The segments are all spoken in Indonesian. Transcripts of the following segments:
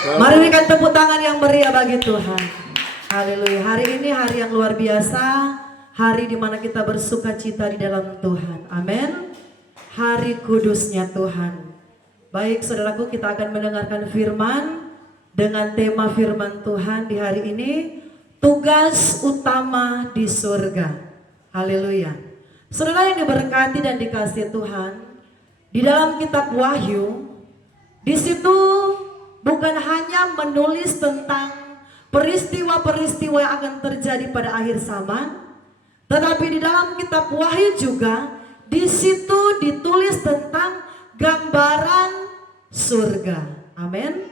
Mari berikan tepuk tangan yang meriah bagi Tuhan. Haleluya. Hari ini hari yang luar biasa. Hari di mana kita bersuka cita di dalam Tuhan. Amin. Hari kudusnya Tuhan. Baik saudaraku, kita akan mendengarkan firman. Dengan tema firman Tuhan di hari ini, tugas utama di surga. Haleluya. Saudara yang diberkati dan dikasihi Tuhan, di dalam kitab Wahyu, di situ bukan hanya menulis tentang peristiwa-peristiwa yang akan terjadi pada akhir zaman, tetapi di dalam kitab Wahyu juga di situ ditulis tentang gambaran surga. Amin.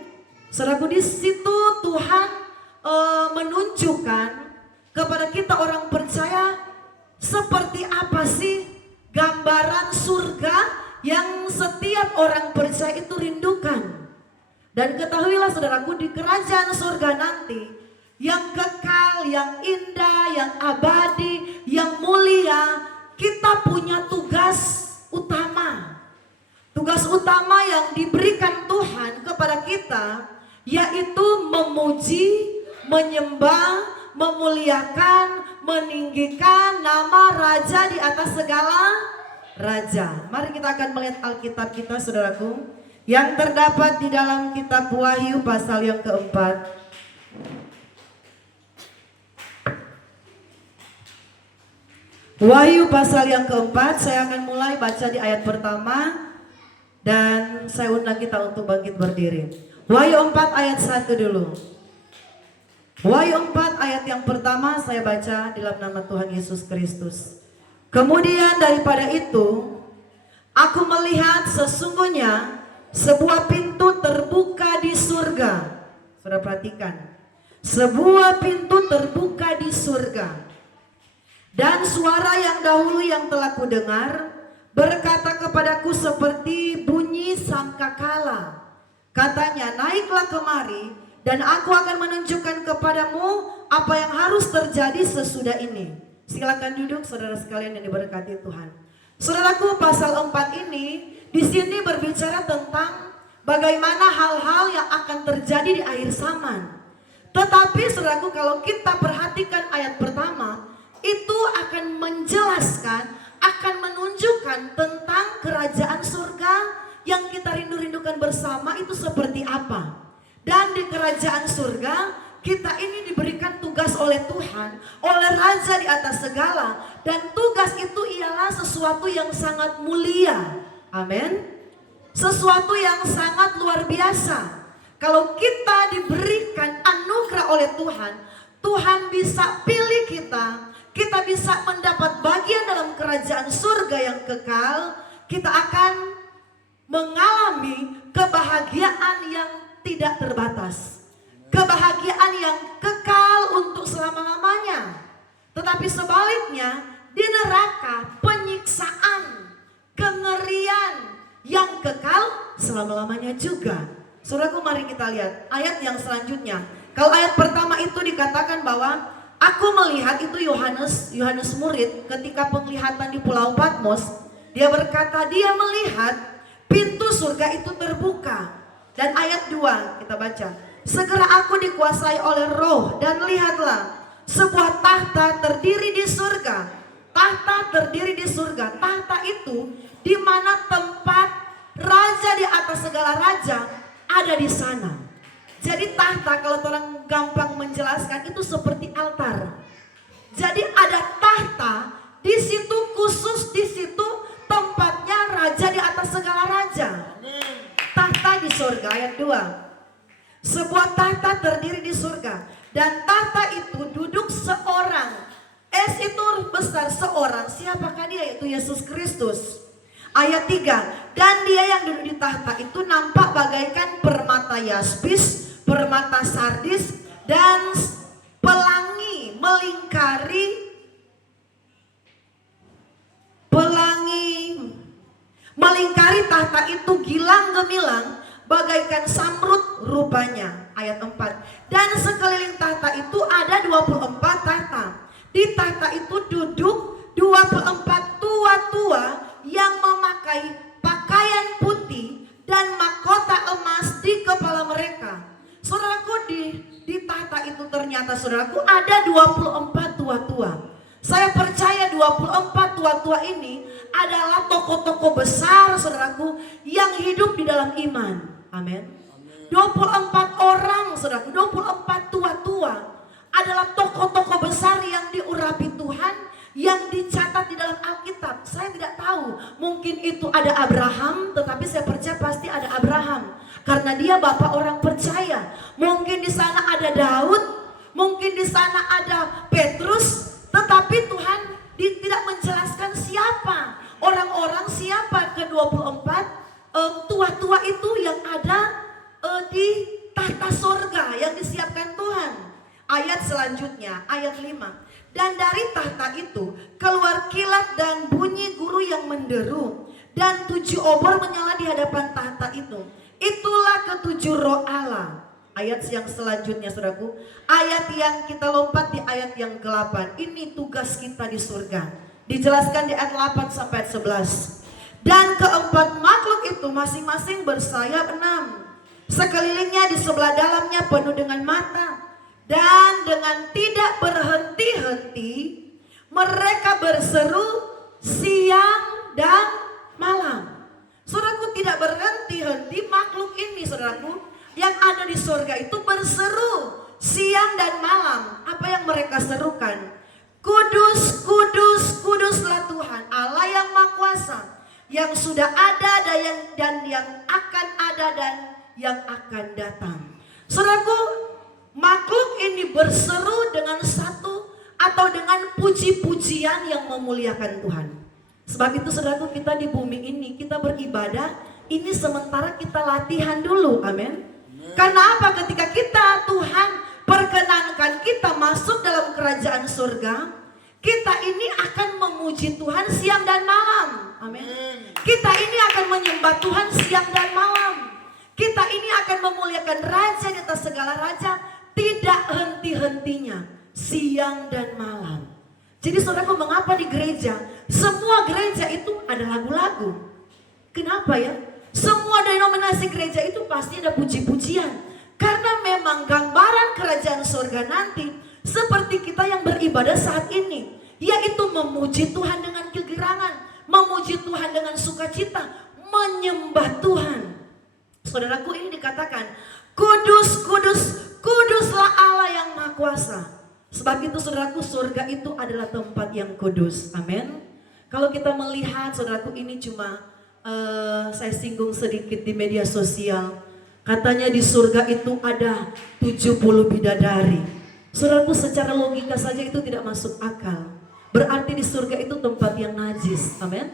Saudaraku, di situ Tuhan menunjukkan kepada kita orang percaya seperti apa sih gambaran surga yang setiap orang percaya itu rindukan. Dan ketahuilah saudaraku, di kerajaan surga nanti yang kekal, yang indah, yang abadi, yang mulia, kita punya tugas utama. Tugas utama yang diberikan Tuhan kepada kita yaitu memuji, menyembah, memuliakan, meninggikan nama Raja di atas segala raja. Mari kita akan melihat Alkitab kita saudaraku, yang terdapat di dalam kitab Wahyu pasal yang keempat. Wahyu pasal yang keempat, saya akan mulai baca di ayat pertama dan saya undang kita untuk bangkit berdiri. Wahyu 4 ayat 1 dulu. Wahyu 4 ayat yang pertama saya baca dalam nama Tuhan Yesus Kristus. Kemudian daripada itu, aku melihat sesungguhnya sebuah pintu terbuka di surga. Saudara perhatikan. Sebuah pintu terbuka di surga. Dan suara yang dahulu yang telah kudengar berkata kepadaku seperti bunyi sangkakala. Katanya, naiklah kemari dan aku akan menunjukkan kepadamu apa yang harus terjadi sesudah ini. Silakan duduk saudara sekalian yang diberkati Tuhan. Saudaraku, pasal 4 ini di sini berbicara tentang bagaimana hal-hal yang akan terjadi di akhir zaman. Tetapi saudaraku, kalau kita perhatikan ayat pertama, itu akan menjelaskan, akan menunjukkan tentang kerajaan surga yang kita rindu-rindukan bersama itu seperti apa. Dan di kerajaan surga kita ini diberikan tugas oleh Tuhan, oleh Raja di atas segala. Dan tugas itu ialah sesuatu yang sangat mulia. Amin. Sesuatu yang sangat luar biasa. Kalau kita diberikan anugerah oleh Tuhan, Tuhan bisa pilih kita. Kita bisa mendapat bagian dalam kerajaan surga yang kekal. Kita akan mengalami kebahagiaan yang tidak terbatas. Kebahagiaan yang kekal untuk selama-lamanya. Tetapi sebaliknya, di neraka penyiksaan, kengerian yang kekal selama-lamanya juga. Saudaraku, mari kita lihat ayat yang selanjutnya. Kalau ayat pertama itu dikatakan bahwa aku melihat, itu Yohanes murid ketika penglihatan di Pulau Patmos. Dia berkata dia melihat pintu surga itu terbuka. Dan ayat 2 kita baca. Segera aku dikuasai oleh roh dan lihatlah sebuah tahta terdiri di surga. Tahta terdiri di surga. Tahta itu di mana tempat raja di atas segala raja ada di sana. Jadi tahta, kalau orang gampang menjelaskan, itu seperti altar. Jadi ada tahta di situ, khusus di situ tempatnya raja di atas segala raja. Tahta di surga, ayat 2. Sebuah tahta terdiri di surga. Dan tahta itu duduk seorang. S itu besar, seorang. Siapakah dia? Yaitu Yesus Kristus. Ayat 3. Dan dia yang duduk di tahta itu nampak bagaikan permata yaspis, permata sardis, dan pelangi melingkari tahta itu gilang gemilang bagaikan samrut rupanya. Ayat 4. Dan sekeliling tahta itu ada 24 tahta. Di tahta itu duduk 24 tua-tua yang memakai pakaian putih dan mahkota emas di kepala mereka. di tahta itu ternyata saudaraku ada 24 tua-tua. Saya percaya 24 tua-tua ini adalah tokoh-tokoh besar saudaraku yang hidup di dalam iman. Amin. 24 orang saudaraku, 24 tua-tua adalah tokoh-tokoh besar yang diurapi Tuhan, yang dicatat di dalam Alkitab. Saya tidak tahu, mungkin itu ada Abraham, tetapi saya percaya pasti ada Abraham karena dia bapak orang percaya. Mungkin di sana ada Daud, mungkin di sana ada Petrus, tetapi Tuhan tidak menjelaskan siapa orang-orang, siapa ke-24 tua-tua itu yang ada di tahta sorga yang disiapkan Tuhan. Ayat selanjutnya, ayat 5. Dan dari tahta itu keluar kilat dan bunyi guru yang menderu, dan 7 obor menyala di hadapan tahta itu. Itulah ke-7 roh Allah. Ayat yang selanjutnya saudaraku, ayat yang kita lompat di ayat yang ke-8. Ini tugas kita di surga. Dijelaskan di ayat 8 sampai ayat 11. Dan keempat makhluk itu masing-masing bersayap 6. Sekelilingnya di sebelah dalamnya penuh dengan mata. Dan dengan tidak berhenti-henti mereka berseru siang dan malam. Saudaraku, tidak berhenti-henti makhluk ini saudaraku yang ada di surga itu berseru siang dan malam. Apa yang mereka serukan? Kudus, kudus, kuduslah Tuhan Allah yang Maha Kuasa, yang sudah ada dan yang akan ada dan yang akan datang. Saudaraku, makhluk ini berseru dengan satu atau dengan puji-pujian yang memuliakan Tuhan. Sebab itu saudaraku, kita di bumi ini kita beribadah, ini sementara kita latihan dulu, amin. Karena apa? Ketika kita Tuhan perkenankan kita masuk dalam kerajaan surga, kita ini akan memuji Tuhan siang dan malam, amin. Kita ini akan menyembah Tuhan siang dan malam. Kita ini akan memuliakan Raja di atas segala raja, tidak henti-hentinya siang dan malam. Jadi saudaraku, mengapa di gereja semua gereja itu ada lagu-lagu? Kenapa ya? Semua denominasi gereja itu pasti ada puji-pujian. Karena memang gambaran kerajaan surga nanti seperti kita yang beribadah saat ini, yaitu memuji Tuhan dengan kegirangan, memuji Tuhan dengan sukacita, menyembah Tuhan. Saudaraku, ini dikatakan kudus, kudus, kuduslah Allah yang Maha Kuasa. Sebab itu saudaraku, surga itu adalah tempat yang kudus. Amin. Kalau kita melihat saudaraku, ini cuma saya singgung sedikit di media sosial. Katanya di surga itu ada 70 bidadari. Saudaraku, secara logika saja itu tidak masuk akal. Berarti di surga itu tempat yang najis. Amin.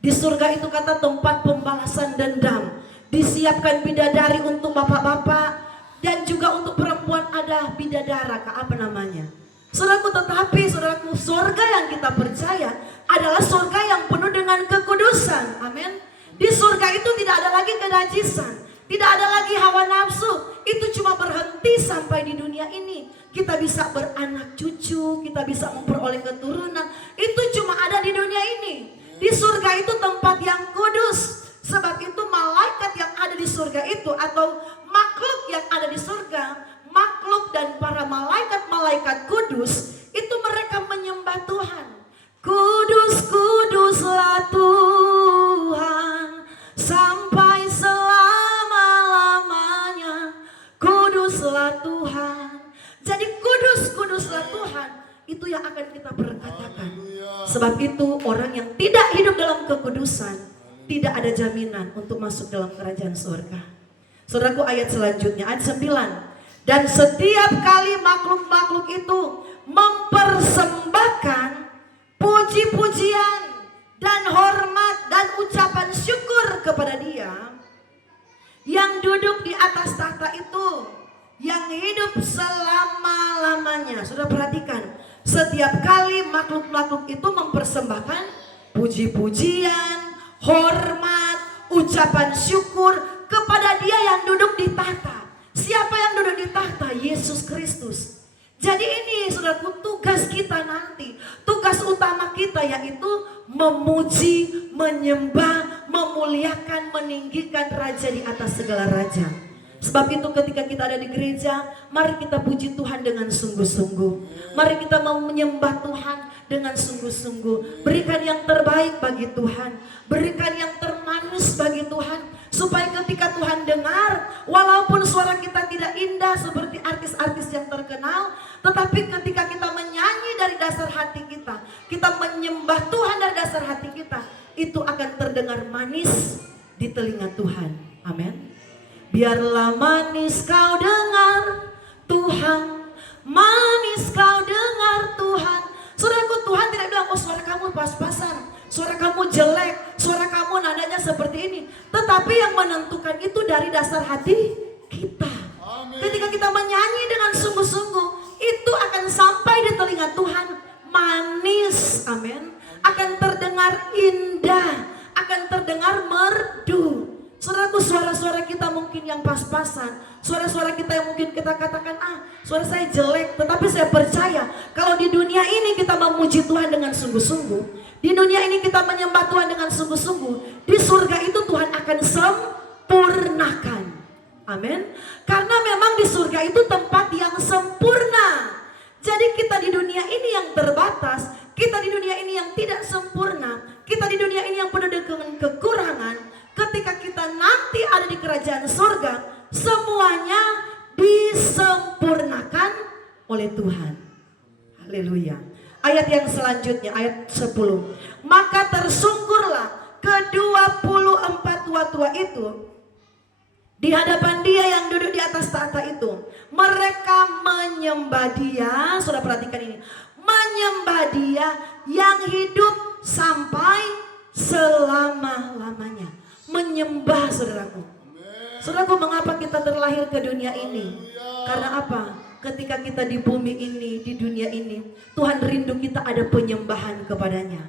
Di surga itu kata tempat pembalasan dendam. Disiapkan bidadari untuk bapak-bapak dan juga untuk perempuan ada bidadara, apa namanya. Saudaraku, tetapi saudaraku, surga yang kita percaya adalah surga yang penuh dengan kekudusan. Amin. Di surga itu tidak ada lagi kenajisan, tidak ada lagi hawa nafsu. Itu cuma berhenti sampai di dunia ini. Kita bisa beranak cucu, kita bisa memperoleh keturunan. Itu cuma ada di dunia ini. Di surga itu tempat yang kudus. Sebab itu malaikat yang ada di surga itu atau makhluk yang ada di surga, makhluk dan para malaikat-malaikat kudus, itu mereka menyembah Tuhan. Kudus, kuduslah Tuhan sampai selama-lamanya. Kuduslah Tuhan. Jadi kudus, kuduslah Tuhan, itu yang akan kita perkatakan. Sebab itu orang yang tidak hidup dalam kekudusan tidak ada jaminan untuk masuk dalam kerajaan surga. Saudaraku, ayat selanjutnya, ayat 9. Dan setiap kali makhluk-makhluk itu mempersembahkan puji-pujian dan hormat dan ucapan syukur kepada Dia yang duduk di atas tahta itu, yang hidup selama-lamanya. Sudah perhatikan, setiap kali makhluk-makhluk itu mempersembahkan puji-pujian, hormat, ucapan syukur kepada Dia yang duduk di tahta. Siapa yang duduk di tahta? Yesus Kristus. Jadi ini saudaraku, tugas kita nanti, tugas utama kita yaitu memuji, menyembah, memuliakan, meninggikan Raja di atas segala raja. Sebab itu ketika kita ada di gereja, mari kita puji Tuhan dengan sungguh-sungguh. Mari kita mau menyembah Tuhan dengan sungguh-sungguh. Berikan yang terbaik bagi Tuhan. Berikan yang termanis bagi Tuhan. Supaya ketika Tuhan dengar, walaupun suara kita tidak indah seperti artis-artis yang terkenal, tetapi ketika kita menyanyi dari dasar hati kita, kita menyembah Tuhan dari dasar hati kita, itu akan terdengar manis di telinga Tuhan. Amin. Biarlah manis kau dengar Tuhan, manis kau dengar Tuhan. Saudaraku, Tuhan tidak bilang, oh suara kamu pas-pasan, suara kamu jelek, suara kamu nadanya seperti ini. Tetapi yang menentukan itu dari dasar hati kita. Amin. Ketika kita menyanyi dengan sungguh-sungguh, itu akan sampai di telinga Tuhan manis. Amin. Akan terdengar indah, akan terdengar merdu. Saudaraku, suara-suara kita mungkin yang pas-pasan, suara-suara kita yang mungkin kita katakan, suara saya jelek, tetapi saya percaya kalau di dunia ini kita memuji Tuhan dengan sungguh-sungguh, di dunia ini kita menyembah Tuhan dengan sungguh-sungguh, di surga itu Tuhan akan sempurnakan. Amin. Karena memang di surga itu tempat yang sempurna. Jadi kita di dunia ini yang terbatas, kita di dunia ini yang tidak sempurna, kita di dunia ini yang penuh dengan kekurangan. Ketika kita nanti ada di kerajaan surga, semuanya disempurnakan oleh Tuhan. Haleluya. Ayat yang selanjutnya, ayat 10. Maka tersungkurlah ke-24 tua-tua itu di hadapan Dia yang duduk di atas tahta itu. Mereka menyembah Dia, sudah perhatikan ini, menyembah Dia yang hidup sampai selama-lamanya. Menyembah, saudaraku. Saudaraku, mengapa kita terlahir ke dunia ini? Karena apa? Ketika kita di bumi ini, di dunia ini, Tuhan rindu kita ada penyembahan kepadanya.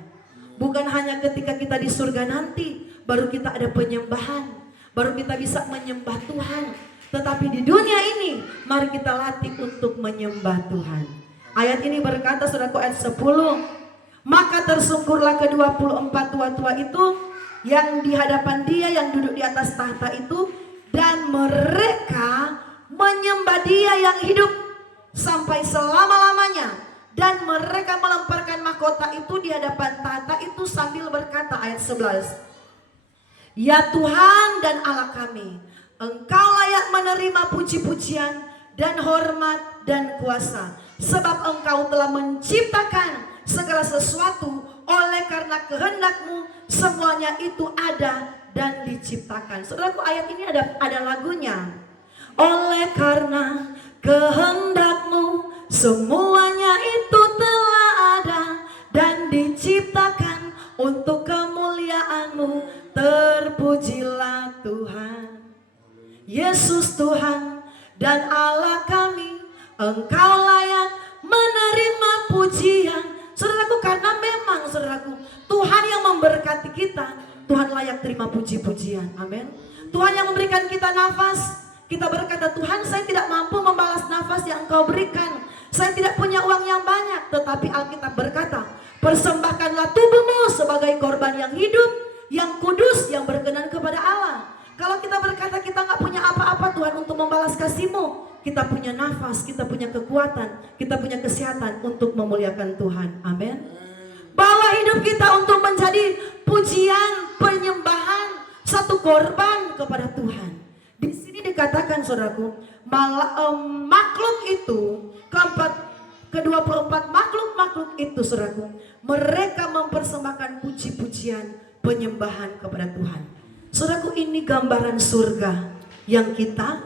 Bukan hanya ketika kita di surga nanti, baru kita ada penyembahan, baru kita bisa menyembah Tuhan. Tetapi di dunia ini, mari kita latih untuk menyembah Tuhan. Ayat ini berkata, saudaraku, ayat 10. Maka tersungkurlah ke-24 tua-tua itu yang di hadapan Dia yang duduk di atas tahta itu, dan mereka menyembah Dia yang hidup sampai selama-lamanya, dan mereka melemparkan mahkota itu di hadapan tahta itu sambil berkata, ayat 11, Ya Tuhan dan Allah kami, Engkau layak menerima puji-pujian dan hormat dan kuasa, sebab Engkau telah menciptakan segala sesuatu, oleh karena kehendak-Mu semuanya itu ada dan diciptakan. Saudaraku, ayat ini ada lagunya. Oleh karena kehendak-Mu semuanya itu telah ada dan diciptakan untuk kemuliaan-Mu. Terpujilah Tuhan, Yesus Tuhan dan Allah kami, Engkau layak menerima pujian. Saudaraku, karena memang saudaraku, Tuhan yang memberkati kita, Tuhan layak terima puji-pujian. Amin. Tuhan yang memberikan kita nafas, kita berkata, Tuhan, saya tidak mampu membalas nafas yang Engkau berikan, saya tidak punya uang yang banyak. Tetapi Alkitab berkata, persembahkanlah tubuhmu sebagai korban yang hidup, yang kudus, yang berkenan kepada Allah. Kalau kita berkata kita nggak punya apa-apa Tuhan untuk membalas kasih-Mu, kita punya nafas, kita punya kekuatan, kita punya kesehatan untuk memuliakan Tuhan. Amin. Bawa hidup kita untuk menjadi pujian, penyembahan, satu korban kepada Tuhan. Di sini dikatakan, saudaraku, makhluk itu, ke-24 makhluk itu, saudaraku, mereka mempersembahkan puji-pujian, penyembahan kepada Tuhan. Saudaraku, ini gambaran surga yang kita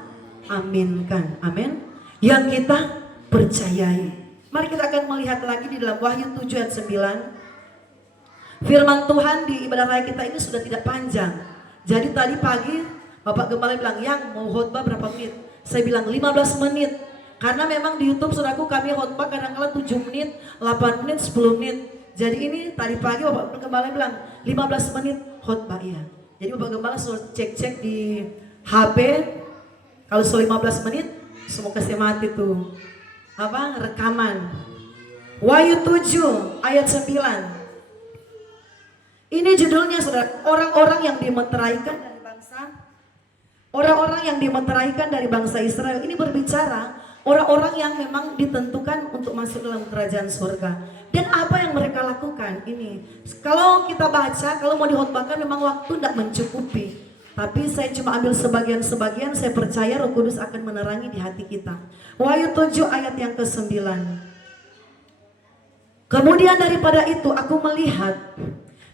aminkan, amin, yang kita percayai. Mari kita akan melihat lagi di dalam Wahyu 7 ayat 9. Firman Tuhan di ibadah raya kita ini sudah tidak panjang. Jadi tadi pagi Bapak Gembala bilang, yang mau khotbah berapa menit? Saya bilang 15 menit. Karena memang di YouTube saudaraku kami khotbah kadang-kadang 7 menit, 8 menit, 10 menit. Jadi ini tadi pagi Bapak Gembala bilang 15 menit khotbah, ya. Jadi Bapak Gembala suruh cek-cek di HP. Kalau sudah 15 menit, semoga saya mati tuh. Rekaman. Wahyu 7 ayat 9. Ini judulnya, saudara, orang-orang yang dimeteraikan dari bangsa Orang-orang yang dimeteraikan dari bangsa Israel ini berbicara orang-orang yang memang ditentukan untuk masuk dalam kerajaan surga. Dan apa yang mereka lakukan ini? Kalau kita baca, kalau mau dihotbahkan memang waktu tidak mencukupi. Tapi saya cuma ambil sebagian-sebagian, saya percaya Roh Kudus akan menerangi di hati kita. Wahyu 7 ayat yang ke-9. Kemudian daripada itu aku melihat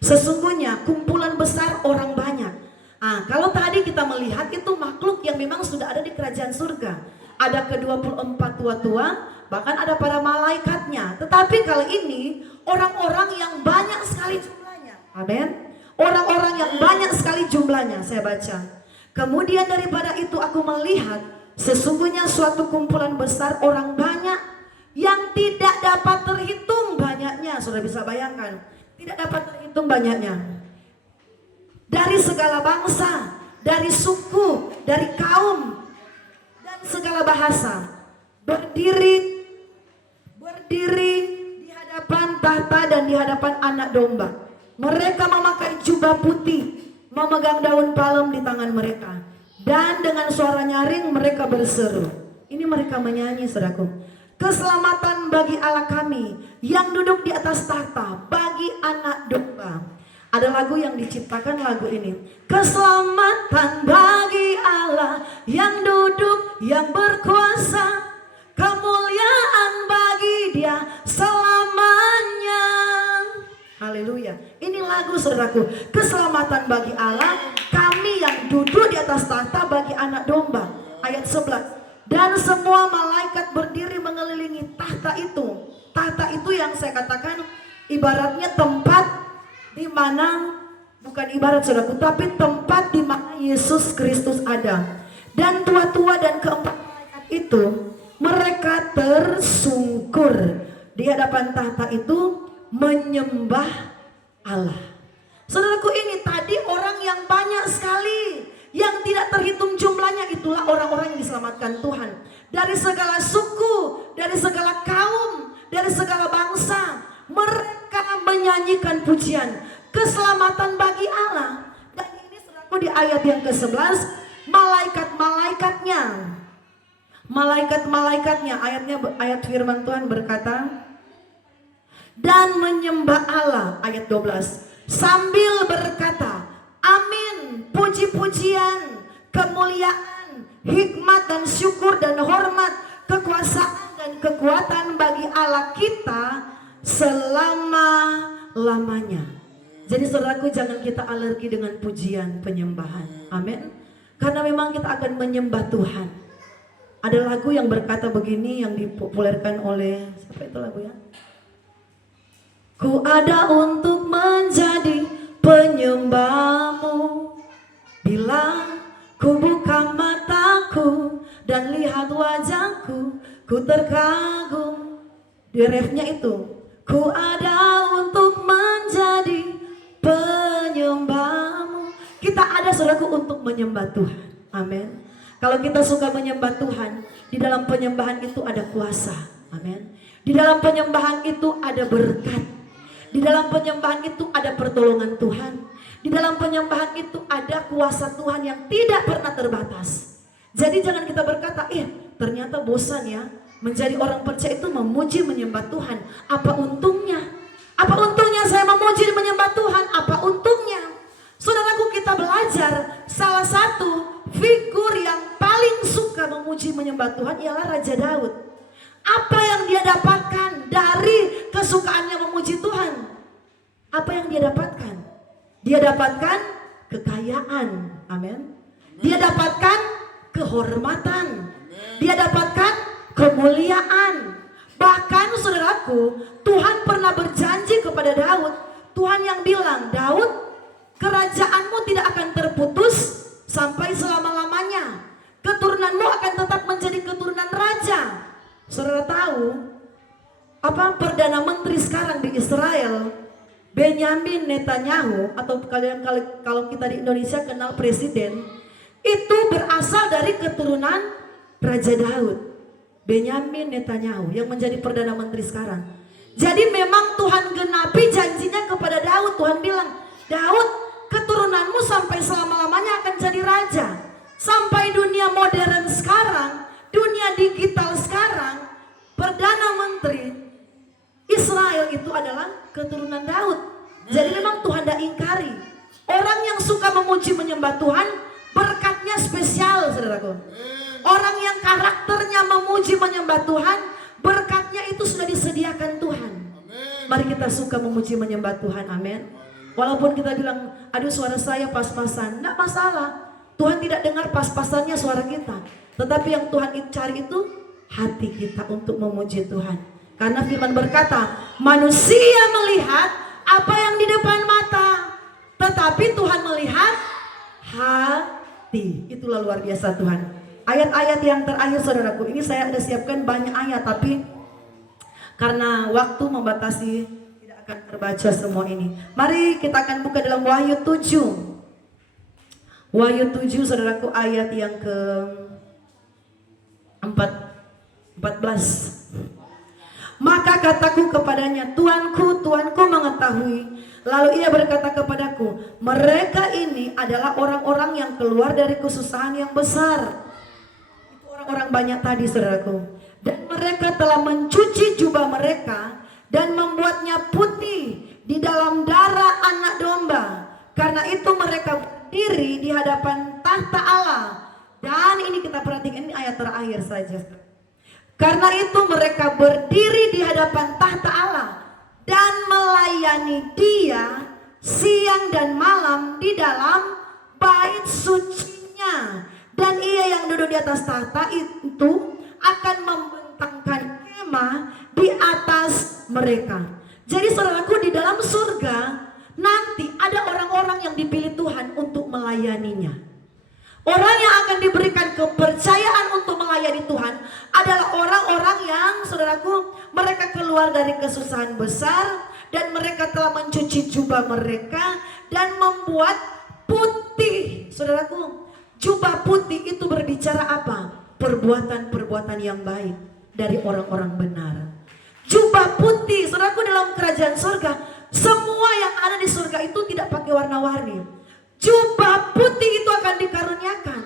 sesungguhnya kumpulan besar orang banyak. Kalau tadi kita melihat itu makhluk yang memang sudah ada di kerajaan surga. Ada ke-24 tua-tua, bahkan ada para malaikatnya. Tetapi kali ini orang-orang yang banyak sekali jumlahnya. Amin. Orang-orang yang banyak sekali jumlahnya, saya baca. Kemudian daripada itu aku melihat sesungguhnya suatu kumpulan besar orang banyak yang tidak dapat terhitung banyaknya. Sudah bisa bayangkan, tidak dapat terhitung banyaknya. Dari segala bangsa, dari suku, dari kaum, dan segala bahasa berdiri di hadapan tahta dan di hadapan anak domba. Mereka memakai jubah putih, memegang daun palem di tangan mereka, dan dengan suara nyaring mereka berseru. Ini mereka menyanyi, saudaraku. Keselamatan bagi Allah kami yang duduk di atas tahta, bagi anak domba. Ada lagu yang diciptakan lagu ini. Keselamatan bagi Allah yang duduk, yang berkuasa. Kemuliaan bagi Dia selamanya. Haleluya. Ini lagu, saudaraku. Keselamatan bagi Allah, kami yang duduk di atas tahta, bagi anak domba. Ayat 11. Dan semua malaikat berdiri mengelilingi tahta itu. Tahta itu yang saya katakan ibaratnya tempat di mana, bukan ibarat saudaraku, tapi tempat di mana Yesus Kristus ada. Dan tua-tua dan keempat malaikat itu, mereka tersungkur di hadapan tahta itu menyembah Allah. Saudaraku, ini tadi orang yang banyak sekali, yang tidak terhitung jumlahnya, itulah orang-orang yang diselamatkan Tuhan. Dari segala suku, dari segala kaum, dari segala bangsa, mereka menyanyikan pujian. Keselamatan bagi Allah. Dan ini saudaraku di ayat yang ke-11, malaikat-malaikatnya ayat firman Tuhan berkata, dan menyembah Allah, ayat 12, sambil berkata, amin, puji-pujian, kemuliaan, hikmat dan syukur dan hormat, kekuasaan dan kekuatan bagi Allah kita selama-lamanya. Jadi saudaraku, jangan kita alergi dengan pujian penyembahan. Amin. Karena memang kita akan menyembah Tuhan. Ada lagu yang berkata begini yang dipopulerkan oleh, siapa itu lagunya? Ku ada untuk menjadi penyembahmu, bila ku buka mataku dan lihat wajahku, ku terkagum. Di refnya itu, ku ada untuk menjadi penyembahmu. Kita ada, saudaraku, untuk menyembah Tuhan. Amin. Kalau kita suka menyembah Tuhan, di dalam penyembahan itu ada kuasa. Amin. Di dalam penyembahan itu ada berkat. Di dalam penyembahan itu ada pertolongan Tuhan. Di dalam penyembahan itu ada kuasa Tuhan yang tidak pernah terbatas. Jadi jangan kita berkata, ternyata bosan ya. Menjadi orang percaya itu memuji menyembah Tuhan. Apa untungnya? Apa untungnya saya memuji dan menyembah Tuhan? Apa untungnya? Saudaraku, kita belajar salah satu figur yang paling suka memuji menyembah Tuhan ialah Raja Daud. Apa yang dia dapatkan dari kesukaannya memuji Tuhan? Apa yang dia dapatkan? Dia dapatkan kekayaan. Amin. Dia dapatkan kehormatan. Dia dapatkan kemuliaan. Bahkan saudaraku, Tuhan pernah berjanji kepada Daud. Tuhan yang bilang, Daud, kerajaanmu tidak akan terputus sampai selama-lamanya. Keturunanmu akan tetap menjadi keturunan raja. Saudara tahu apa Perdana Menteri sekarang di Israel, Benyamin Netanyahu, atau kalian kalau kita di Indonesia kenal presiden, itu berasal dari keturunan Raja Daud. Benyamin Netanyahu yang menjadi Perdana Menteri sekarang. Jadi memang Tuhan genapi janjinya kepada Daud. Tuhan bilang, Daud, keturunanmu sampai selama-lamanya akan jadi raja. Sampai dunia modern sekarang, dunia digital sekarang, Perdana Menteri Israel itu adalah keturunan Daud. Jadi memang Tuhan tidak ingkari. Orang yang suka memuji menyembah Tuhan, berkatnya spesial, saudaraku. Orang yang karakternya memuji menyembah Tuhan, berkatnya itu sudah disediakan Tuhan. Mari kita suka memuji menyembah Tuhan, amin. Walaupun kita bilang, aduh suara saya pas-pasan, tidak masalah. Tuhan tidak dengar pas-pasannya suara kita. Tetapi yang Tuhan cari itu hati kita untuk memuji Tuhan. Karena firman berkata, manusia melihat apa yang di depan mata, tetapi Tuhan melihat hati. Itulah luar biasa Tuhan. Ayat-ayat yang terakhir saudaraku, ini saya ada siapkan banyak ayat, tapi karena waktu membatasi tidak akan terbaca semua ini. Mari kita akan buka dalam Wahyu 7. Wahyu 7 saudaraku, ayat yang ke 14. Maka kataku kepadanya, Tuanku, Tuanku mengetahui. Lalu ia berkata kepadaku, mereka ini adalah orang-orang yang keluar dari kesusahan yang besar. Itu orang-orang banyak tadi saudaraku. Dan mereka telah mencuci jubah mereka dan membuatnya putih di dalam darah anak domba. Karena itu mereka berdiri di hadapan tahta Allah. Dan ini kita perhatikan, ini ayat terakhir saja. Karena itu mereka berdiri di hadapan tahta Allah dan melayani Dia siang dan malam di dalam bait sucinya. Dan Ia yang duduk di atas tahta itu akan membentangkan kemah di atas mereka. Jadi saudaraku, di dalam surga nanti ada orang-orang yang dipilih Tuhan untuk melayaninya. Orang yang akan diberikan kepercayaan untuk melayani Tuhan adalah orang-orang yang, saudaraku, mereka keluar dari kesusahan besar dan mereka telah mencuci jubah mereka dan membuat putih. Saudaraku, jubah putih itu berbicara apa? Perbuatan-perbuatan yang baik dari orang-orang benar. Jubah putih, saudaraku, dalam kerajaan surga, semua yang ada di surga itu tidak pakai warna-warni. Jubah putih itu akan dikaruniakan.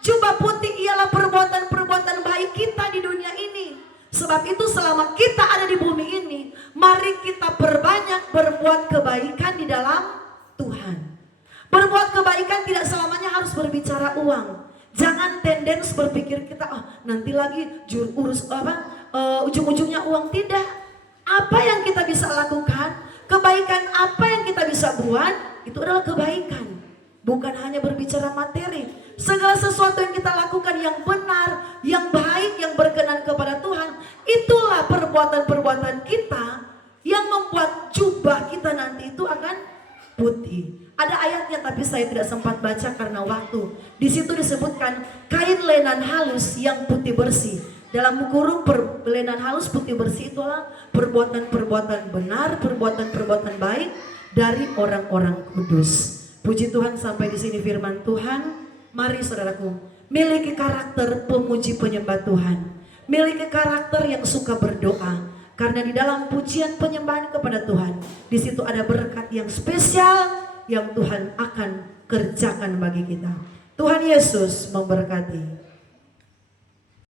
Jubah putih ialah perbuatan-perbuatan baik kita di dunia ini. Sebab itu selama kita ada di bumi ini, mari kita perbanyak berbuat kebaikan di dalam Tuhan. Berbuat kebaikan tidak selamanya harus berbicara uang. Jangan tendens berpikir kita, nanti lagi ujung-ujungnya uang. Tidak. Apa yang kita bisa lakukan, kebaikan apa yang kita bisa buat, itu adalah kebaikan. Bukan hanya berbicara materi. Segala sesuatu yang kita lakukan yang benar, yang baik, yang berkenan kepada Tuhan, itulah perbuatan-perbuatan kita yang membuat jubah kita nanti itu akan putih. Ada ayatnya tapi saya tidak sempat baca karena waktu. Di situ disebutkan kain lenan halus yang putih bersih. Dalam kurung lenan halus putih bersih itulah perbuatan-perbuatan benar, perbuatan-perbuatan baik dari orang-orang kudus. Puji Tuhan, sampai di sini firman Tuhan. Mari saudaraku, miliki karakter pemuji penyembah Tuhan. Miliki karakter yang suka berdoa. Karena di dalam pujian penyembahan kepada Tuhan, di situ ada berkat yang spesial yang Tuhan akan kerjakan bagi kita. Tuhan Yesus memberkati.